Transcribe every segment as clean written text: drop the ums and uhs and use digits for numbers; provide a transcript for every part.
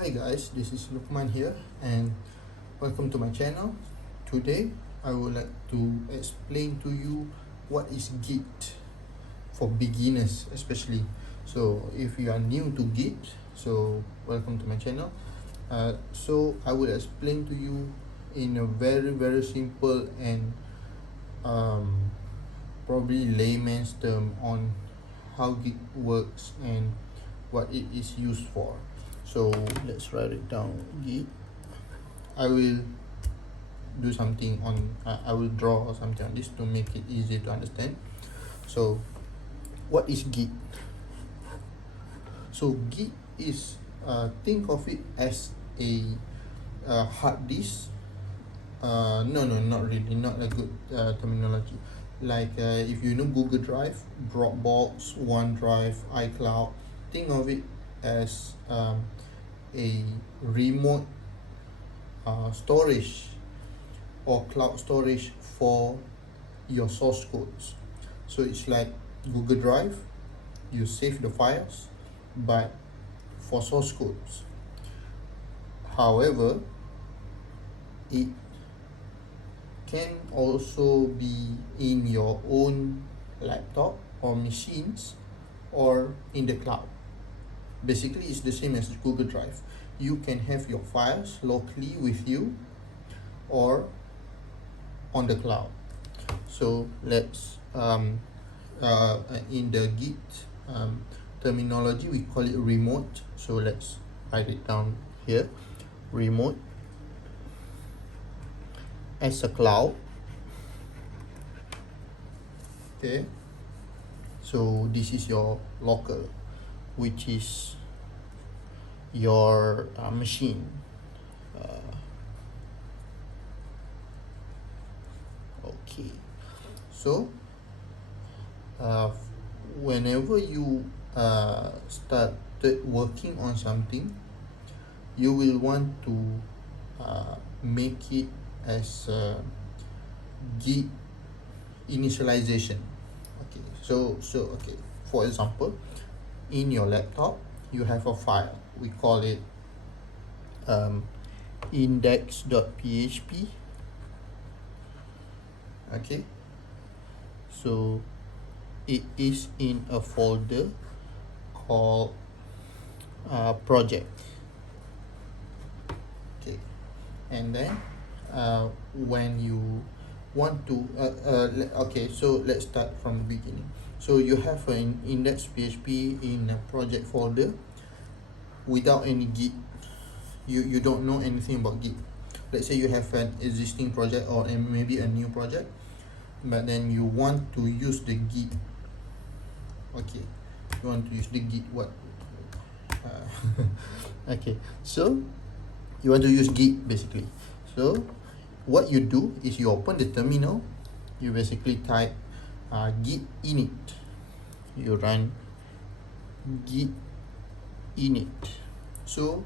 Hi guys, this is Lukman here and welcome to my channel. Today I would like to explain to you what is Git for beginners especially. So if you are new to Git, so welcome to my channel. So I will explain to you in a very simple and probably layman's term on how Git works and what it is used for. So let's write it down. Git. I will do something on I will draw or something on this to make it easy to understand. So what is Git? So Git is think of it as a hard disk. No, not really, not a good terminology. Like if you know Google Drive, Dropbox, OneDrive, iCloud, think of it as a remote storage or cloud storage for your source codes. So it's like Google Drive, you save the files, but for source codes. However, it can also be in your own laptop or machines or in the cloud. Basically, it's the same as Google Drive. You can have your files locally with you or on the cloud. So let's in the Git terminology, we call it remote. So let's write it down here. Remote as a cloud. Okay, so this is your local, which is your machine. Okay, so whenever you started working on something, you will want to make it as Git initialization. Okay, so okay, for example, in your laptop you have a file, we call it index.php. okay, so it is in a folder called project. Okay, and then when you want to okay, so let's start from the beginning. So you have an index.php in a project folder without any Git. You don't know anything about Git. Let's say you have an existing project or maybe a new project, but then you want to use the Git. Okay, you want to use the Git what okay, so you want to use Git basically. So what you do is you open the terminal, you basically type git init, you run git init. So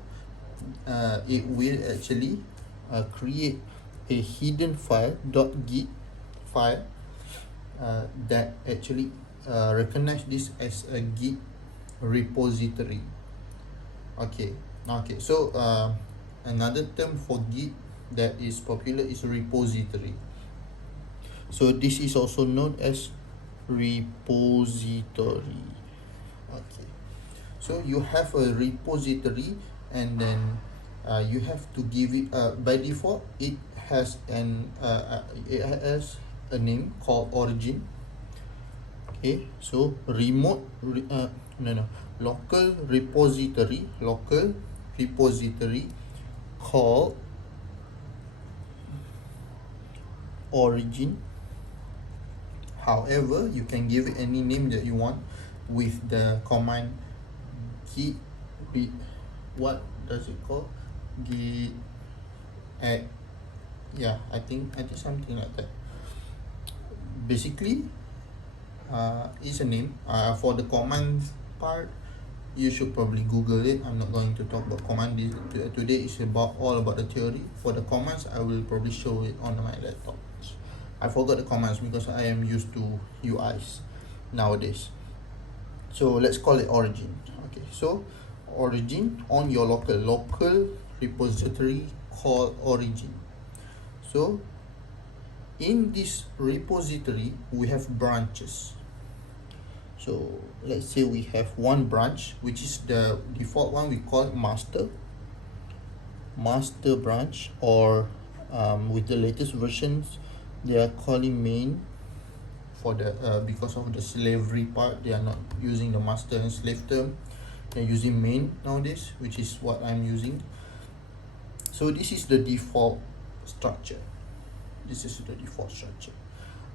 it will actually create a hidden file .git file that actually recognize this as a Git repository. Okay, so another term for Git that is popular is repository. So this is also known as repository. Okay, so you have a repository, and then you have to give it by default it has a name called origin. Okay, so local repository called origin. However, you can give it any name that you want with the command git what does it call, git add, yeah, I think something like that. Basically it's a name. For the command part, you should probably Google it. I'm not going to talk about command today. Is all about the theory. For the commands, I will probably show it on my laptop. I forgot the commands because I am used to UIs nowadays. So let's call it origin. Okay, so origin on your local repository called origin. So in this repository we have branches. So let's say we have one branch, which is the default one, we call it master branch, or with the latest versions they are calling main. For the because of the slavery part, they are not using the master and slave term, they're using main nowadays, which is what I'm using. So this is the default structure.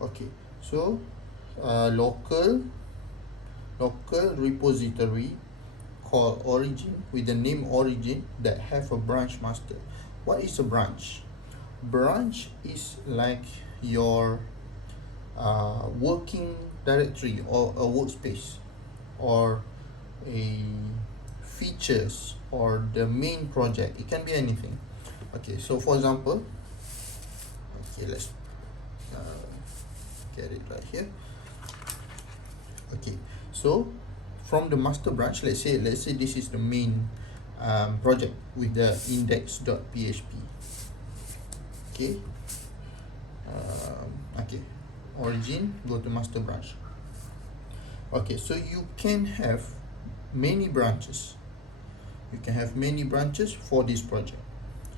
Okay, so local repository called origin with the name origin that have a branch master. What is a branch? Branch is like your working directory or a workspace or a features or the main project. It can be anything. Okay, so for example, okay, let's get it right here. Okay, so from the master branch, let's say this is the main project with the index.php. Okay, okay, origin, go to master branch. Okay, so you can have many branches. For this project.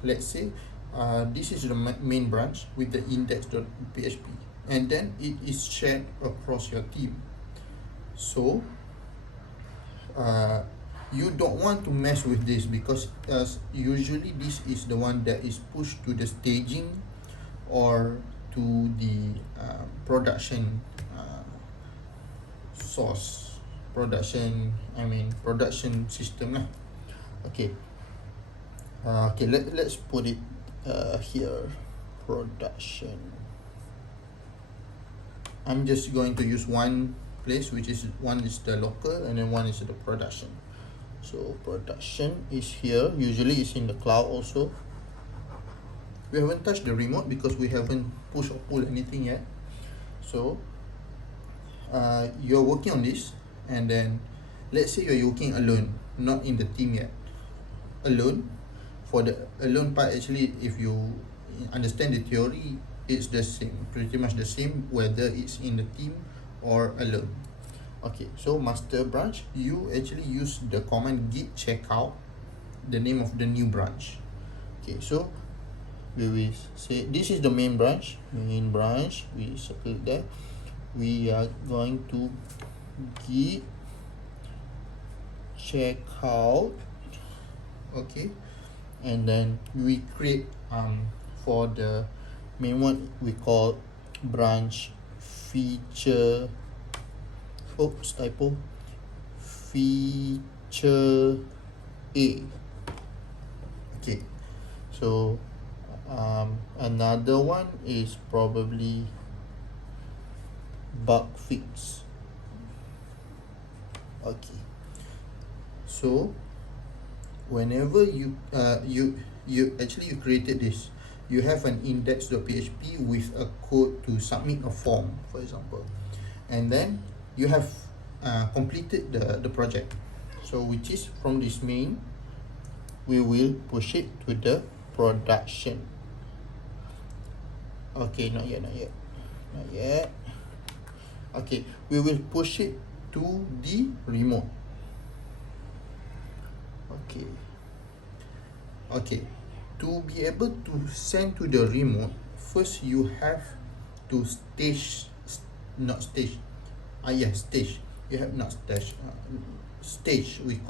Let's say this is the main branch with the index.php, and then it is shared across your team. So you don't want to mess with this, because usually this is the one that is pushed to the staging or to the production source, production system lah. Okay, okay, let's put it here, production. I'm just going to use one place, which is one is the local and then one is the production. So production is here, usually it's in the cloud also. We haven't touched the remote because we haven't push or pull anything yet. So you're working on this, and then let's say you're working alone, not in the team yet. Alone, for the alone part, actually if you understand the theory, it's the same, pretty much the same, whether it's in the team or alone. Okay, so master branch, you actually use the command git checkout, the name of the new branch. Okay, so we will say this is the main branch, we circle there. We are going to git checkout. Okay, and then we create for the main one we call branch feature, oops, typo, feature A. Okay, so another one is probably bug fix. Okay, so whenever you actually created this, you have an index.php with a code to submit a form, for example, and then you have completed the project. So which is from this main, we will push it to the production. Okay, not yet. Okay, we will push it to the remote. Okay, to be able to send to the remote, first you have to stage. We call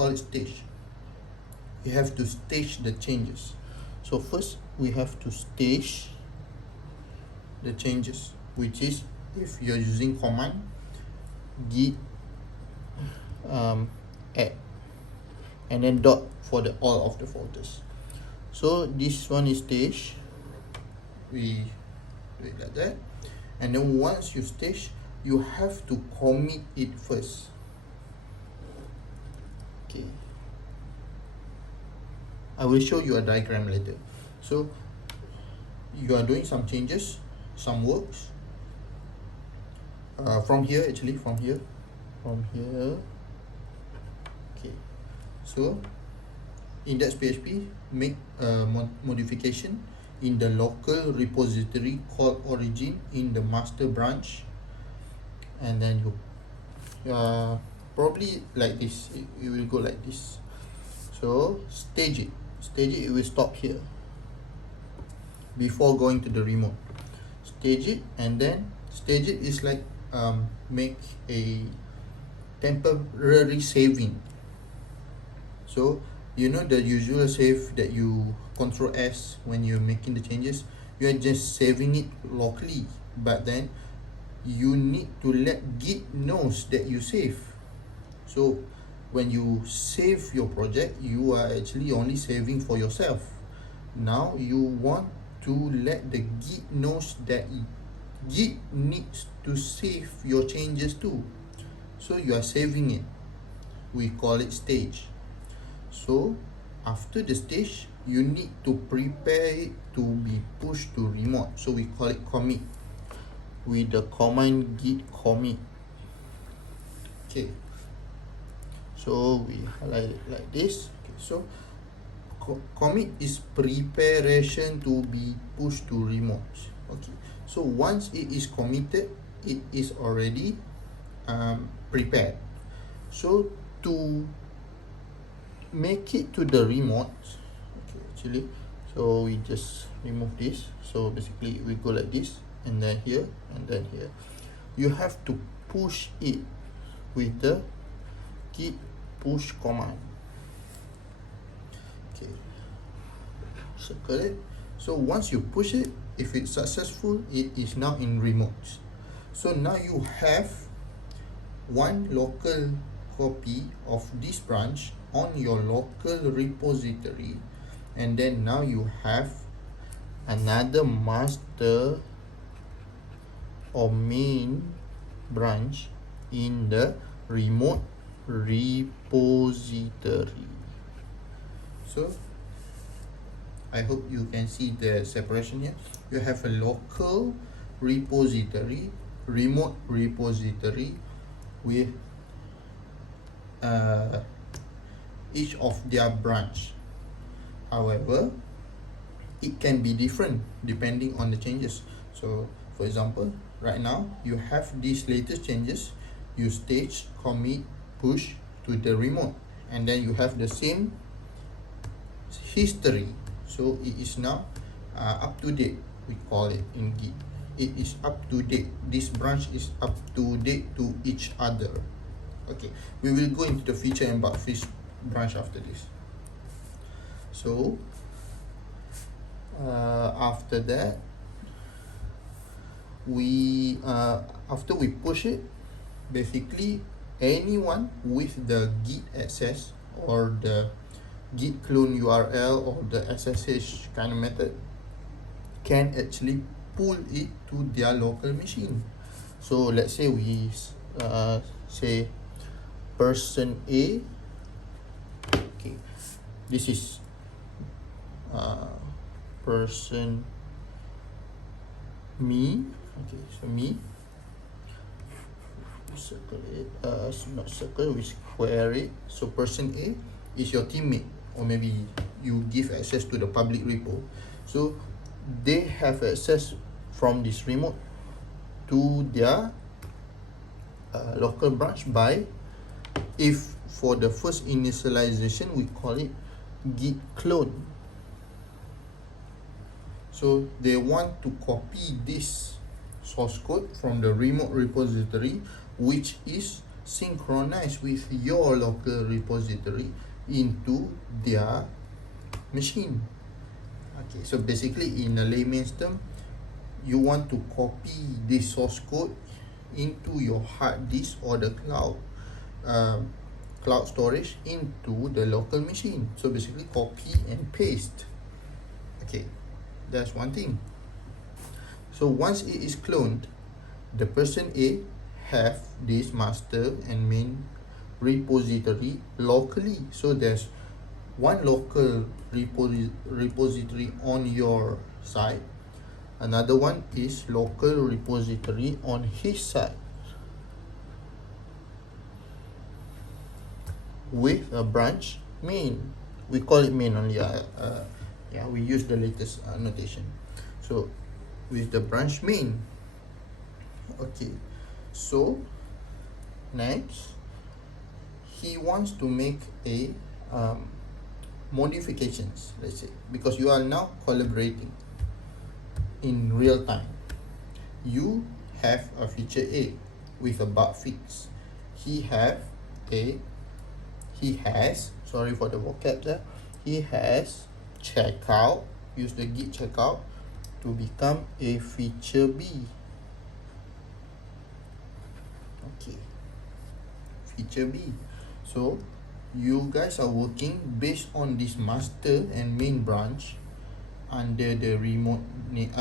it stage. You have to stage the changes. So first we have to stage the changes, which is, if you're using command git add, and then dot for the all of the folders. So this one is stage, we do it like that, and then once you stage, you have to commit it first. Okay, I will show you a diagram later. So you are doing some changes, some works from here. Okay, so index.php, make a modification in the local repository called origin in the master branch, and then you probably like this, it will go like this. So stage it, it will stop here before going to the remote. Stage it, and then stage it is like make a temporary saving. So you know the usual save that you Control S when you're making the changes, you are just saving it locally, but then you need to let Git knows that you save. So when you save your project, you are actually only saving for yourself. Now you want to let the Git knows that Git needs to save your changes too. So you are saving it. We call it stage. So after the stage, you need to prepare it to be pushed to remote. So we call it commit with the command git commit. Okay. So we highlight it like this. Okay. So commit is preparation to be pushed to remote. Okay. So once it is committed, it is already prepared. So to make it to the remote, okay, actually, so we just remove this. So basically we go like this, and then here, and then here. You have to push it with the git push command. Okay, circle it. So once you push it, if it's successful, it is now in remote. So now you have one local copy of this branch on your local repository, and then now you have another master or main branch in the remote repository. So I hope you can see the separation here. You have a local repository, remote repository with each of their branch. However, it can be different depending on the changes. So for example, right now you have these latest changes, you stage, commit, push to the remote, and then you have the same history. So it is now up to date, we call it in Git. It is up to date. This branch is up to date to each other. Okay, we will go into the feature and bug fix branch after this. So after that, we after we push it, basically anyone with the git access or the git clone URL or the SSH kind of method can actually pull it to their local machine. So let's say we say person A. Okay, this is person me. Okay, so me, circle it, not circle, we square it. So person A is your teammate, or maybe you give access to the public repo. So they have access from this remote to their local branch by, if for the first initialization, we call it git clone. So they want to copy this source code from the remote repository, which is synchronized with your local repository, into their machine. Okay, so basically in a layman's term, you want to copy this source code into your hard disk or the cloud storage into the local machine. So basically copy and paste. Okay, that's one thing. So once it is cloned, the person A have this master and main repository locally. So there's one local repository on your side, another one is local repository on his side, with a branch main we call it main only. Yeah, we use the latest notation. So with the branch main. Okay, so next he wants to make a modifications, let's say, because you are now collaborating in real time. You have a feature A with a bug fix. He has, sorry for the vocab there, he has checkout, use the Git checkout to become a feature B. Okay, feature B. So you guys are working based on this master and main branch under the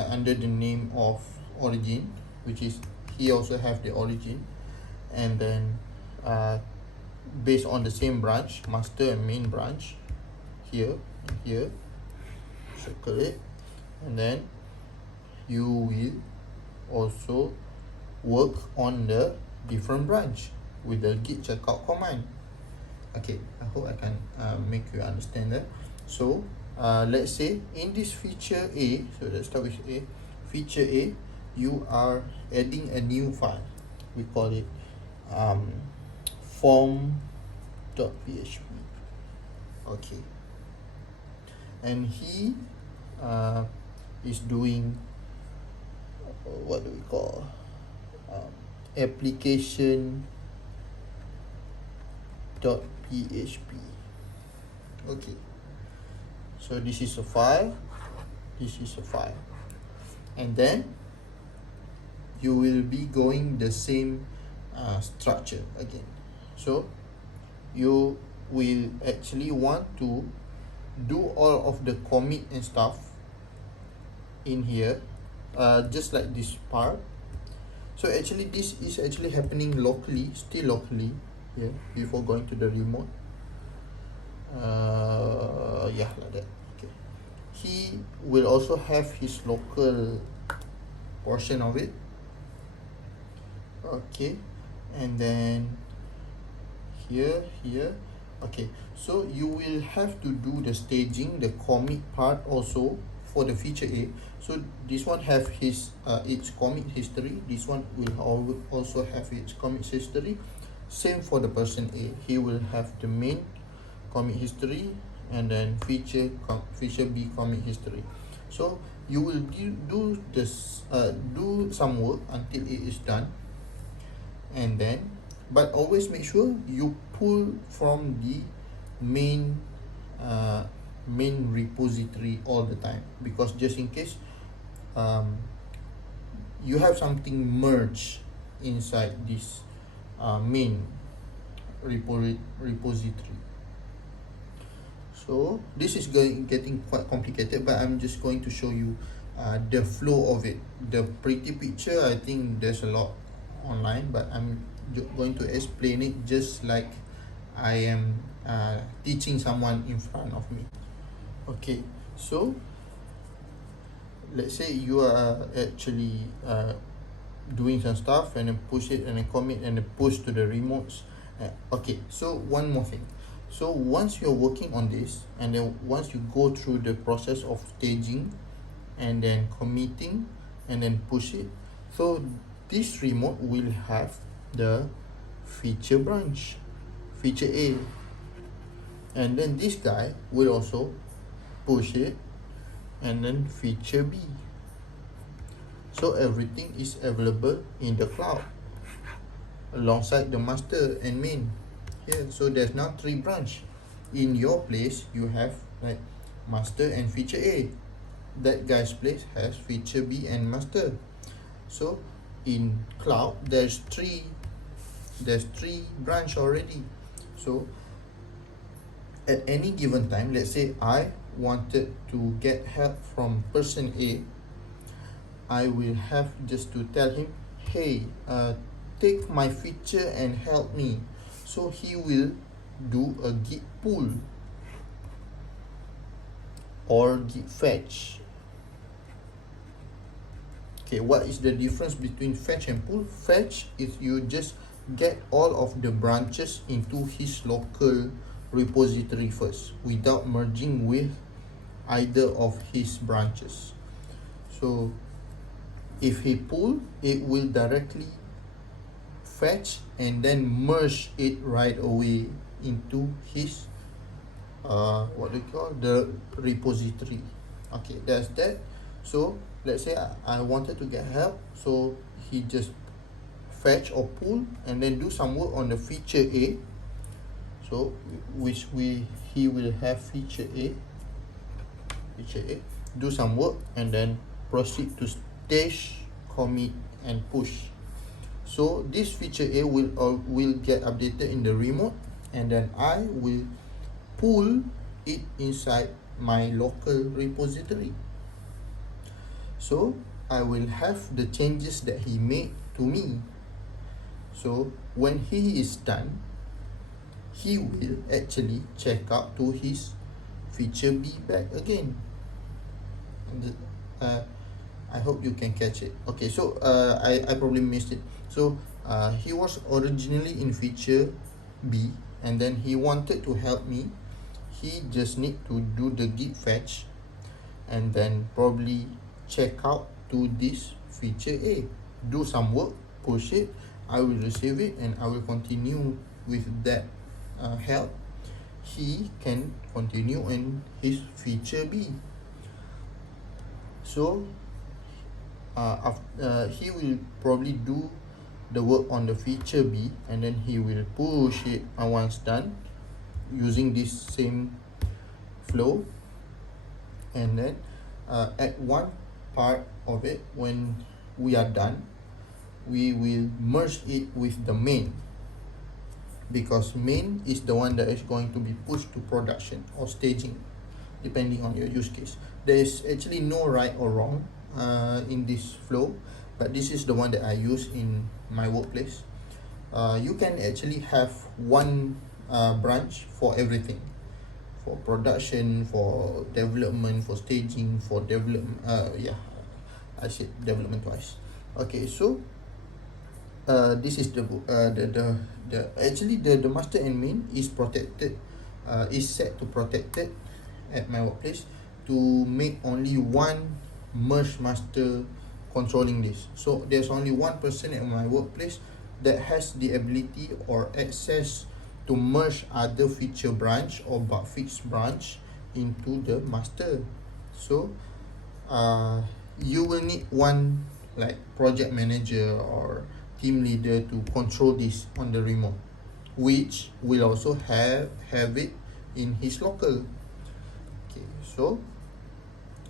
under the name of origin, which is he also have the origin, and then based on the same branch, master and main branch, here, circle it, and then you will also work on the different branch with the git checkout command. Okay, I hope I can make you understand that. So let's say in this feature A, so let's start with A. Feature A, you are adding a new file. We call it form.php. Okay, and he is doing what do we call application.php. Okay, so this is a file, and then you will be going the same structure again. So you will actually want to do all of the commit and stuff in here, just like this part. So actually this is actually happening locally, still locally here, before going to the remote. Yeah, like that. Okay, he will also have his local portion of it. Okay, and then here. Okay, so you will have to do the staging, the commit part also for the feature A. So this one have his its commit history, this one will also have its commit history. Same for the person A, he will have the main commit history and then feature B commit history. So you will do this do some work until it is done, and then but always make sure you pull from the main repository all the time, because just in case you have something merged inside this main repository. So this is getting quite complicated, but I'm just going to show you the flow of it. The pretty picture, I think there's a lot online, but I'm going to explain it just like I am teaching someone in front of me. Okay, so let's say you are actually doing some stuff and then push it and then commit and then push to the remotes. Okay, so one more thing. So once you're working on this, and then once you go through the process of staging and then committing and then push it, so this remote will have the feature branch, feature A, and then this guy will also push it and then feature B. So everything is available in the cloud alongside the master and main here. So there's now 3 branch. In your place you have like master and feature A, that guy's place has feature B and master. So in cloud there's 3 branch already. So at any given time, let's say I wanted to get help from person A, I will have just to tell him, hey, take my feature and help me. So he will do a git pull or git fetch. Okay, what is the difference between fetch and pull? Fetch is you just get all of the branches into his local repository first without merging with either of his branches. So if he pull, it will directly fetch and then merge it right away into his what do you call the repository. Okay, that's that. So let's say I wanted to get help, so he just fetch or pull and then do some work on the feature A. So he will have feature A, do some work and then proceed to stage, commit and push. So this feature A will get updated in the remote, and then I will pull it inside my local repository. So I will have the changes that he made to me. So when he is done, he will actually check out to his feature B back again. I hope you can catch it. Okay, so I probably missed it. So he was originally in feature B, and then he wanted to help me. He just need to do the git fetch and then probably check out to this feature A, do some work, push it, I will receive it, and I will continue with that help. He can continue in his feature B. So he will probably do the work on the feature B, and then he will push it once done using this same flow. And then at one part of it, when we are done, we will merge it with the main, because main is the one that is going to be pushed to production or staging, depending on your use case. There is actually no right or wrong in this flow, but this is the one that I use in my workplace. You can actually have one branch for everything, for production, for development, for staging, for development. I said development twice. Okay, so this is the actually the master and main is protected, is set to protected at my workplace to make only one merge master controlling this. So there's only one person at my workplace that has the ability or access to merge other feature branch or bug fix branch into the master. So you will need one like project manager or team leader to control this on the remote, which will also have it in his local. Okay, so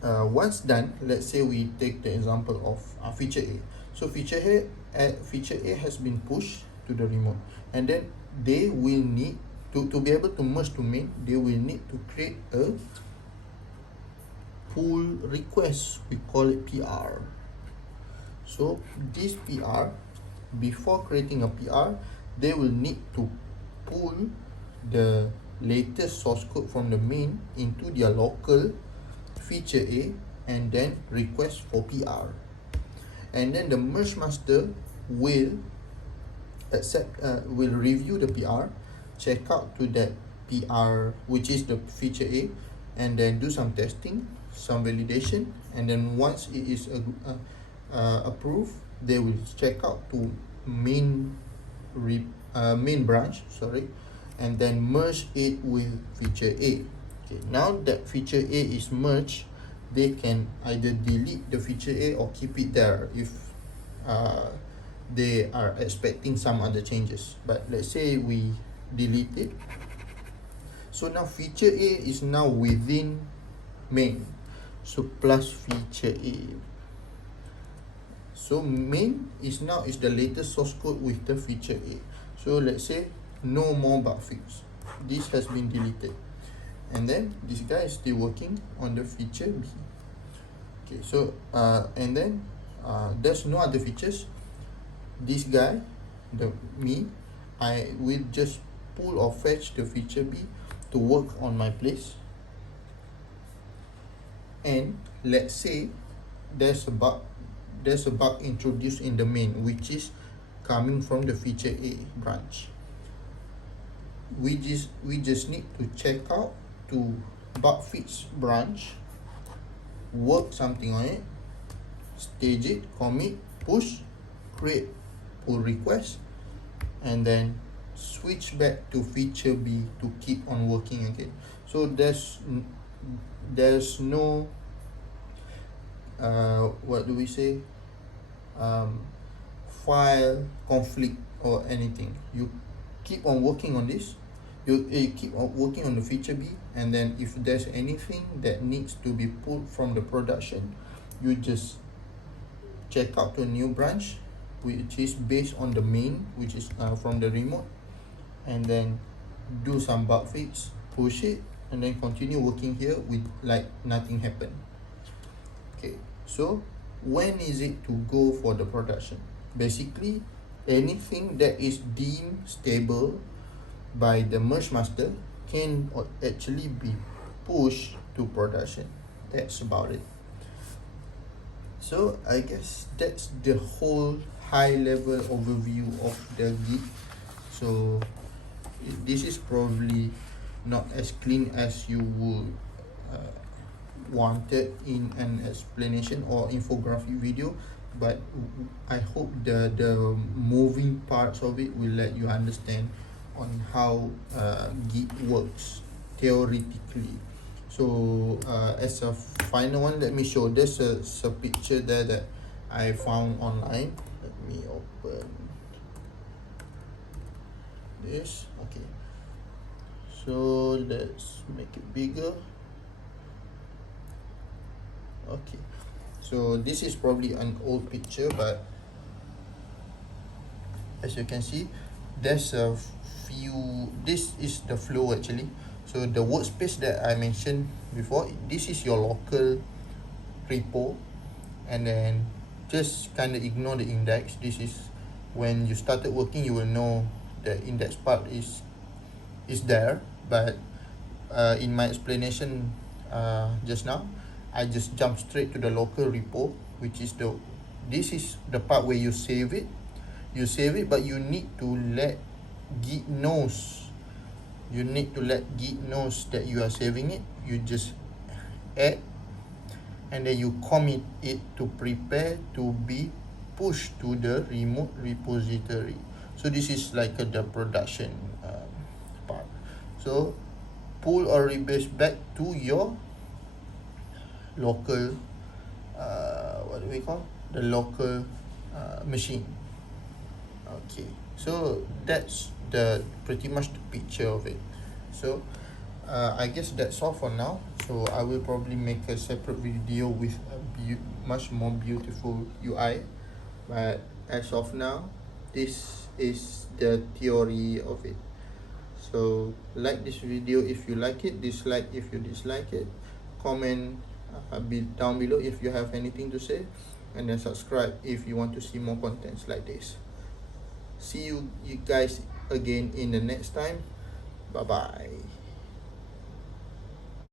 once done, let's say we take the example of feature A. So feature A has been pushed to the remote, and then they will need to be able to merge to main, they will need to create a pull request. We call it PR. So this PR, before creating a PR, they will need to pull the latest source code from the main into their local feature A and then request for PR. And then the merge master will will review the PR, check out to that PR, which is the feature A, and then do some testing, some validation, and then once it is approved, they will check out to main branch, and then merge it with feature A. Okay, now that feature A is merged, they can either delete the feature A or keep it there if they are expecting some other changes. But let's say we delete it. So now feature A is now within main. So plus feature A. So main is the latest source code with the feature A. So let's say no more bug fix. This has been deleted. And then this guy is still working on the feature B. Okay, so and then there's no other features. This guy, I will just pull or fetch the feature B to work on my place. And let's say there's a bug introduced in the main, which is coming from the feature A branch. we just need to check out to bug fix branch, work something on it, stage it, commit, push, create pull request, and then switch back to feature B to keep on working again. So there's no what do we say, file conflict or anything. You keep on working on this, you keep on working on the feature B, and then if there's anything that needs to be pulled from the production, you just check out to a new branch which is based on the main, which is from the remote, and then do some bug fix, push it, and then continue working here with like nothing happened. Okay, so when is it to go for the production? Basically, anything that is deemed stable by the merge master can actually be pushed to production. That's about it. So I guess that's the whole high level overview of the Git. So this is probably not as clean as you would wanted in an explanation or infographic video, but I hope the moving parts of it will let you understand on how Git works theoretically. So as a final one, let me show. There's a picture there that I found online. Let me open this. Okay, so let's make it bigger. Okay, so this is probably an old picture, but as you can see, there's a few. This is the flow actually. So the workspace that I mentioned before, this is your local repo, and then just kind of ignore the index. This is when you started working, you will know the index part is there, but in my explanation just now, I just jump straight to the local repo, which is this is the part where you save it, but you need to let Git knows. You need to let Git knows that you are saving it. You just add, and then you commit it to prepare to be pushed to the remote repository. So this is like the production part. So pull or rebase back to your local what do we call the local machine. Okay, so that's pretty much the picture of it. So I guess that's all for now. So I will probably make a separate video with a much more beautiful UI, but as of now, this is the theory of it. So like this video if you like it, dislike if you dislike it, comment down below if you have anything to say, and then subscribe if you want to see more contents like this. See you guys again in the next time. Bye bye.